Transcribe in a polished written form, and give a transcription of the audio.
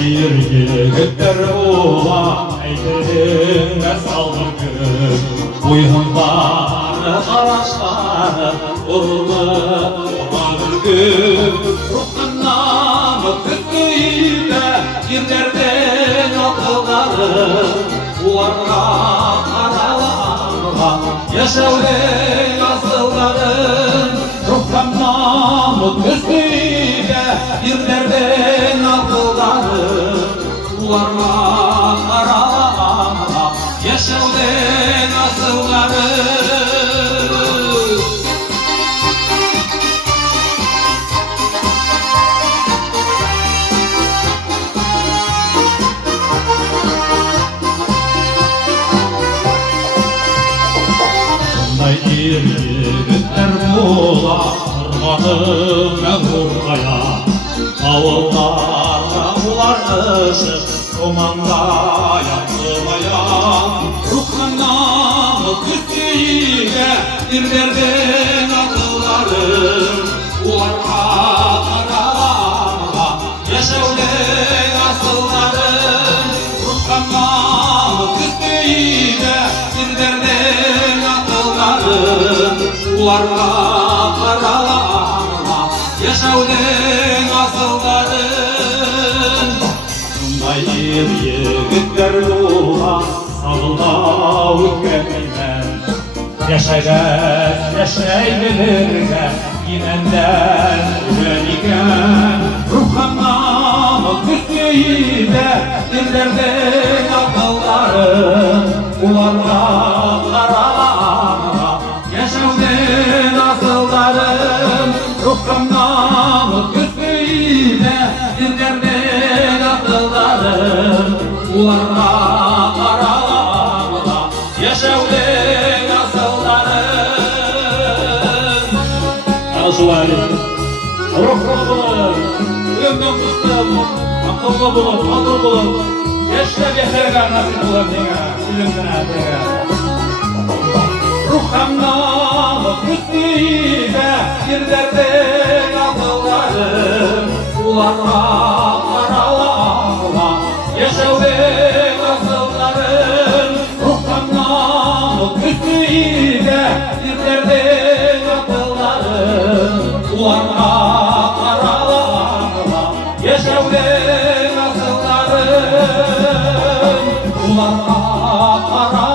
Yigitler ola aytırına saldım gün Uyğunları araçları Oğlanır gün Ruhundan kütüyle Yerlerden akılları Ularla aralarla Yaşavlen asılların Ruhundan kütüyle Yerlerden akılları Ularla aralarla Yaşavlen asılları Yigitler bola Hırmanı mevhurgaya Avullarla ularışıp Komanda yapılmaya Ruhundan kütüyle Dirlerden akılların Ularla aralarla Yaşavlen asılların Ruhundan kütüyle Dirlerden akılların Ularla aralarla Yaşavlen asılların Yigitler ola Sağla ülkemden Yaşaybilirken Yinenden ölen Ruhundan kütüyle Dillerden akılların Ularla aralarla Yaşavlen asılların Ruhundan kütüyle Dillerden akılların Ularla aralarla Yaşavlen asılların Ağzıları Ruh bulur Ömrüm tuttum Akıllı bulur, hazır bulur Yaşlar yaşarlar nasip bulurÜlümden artığa Ruhundan kütüyle Yerlerden akılların Ularla aralarla Yaşavlen asılların Ruhundan kütüyle Yerlerden akılların Ularla aralarla Yaşavlen asılların Ularla aralarla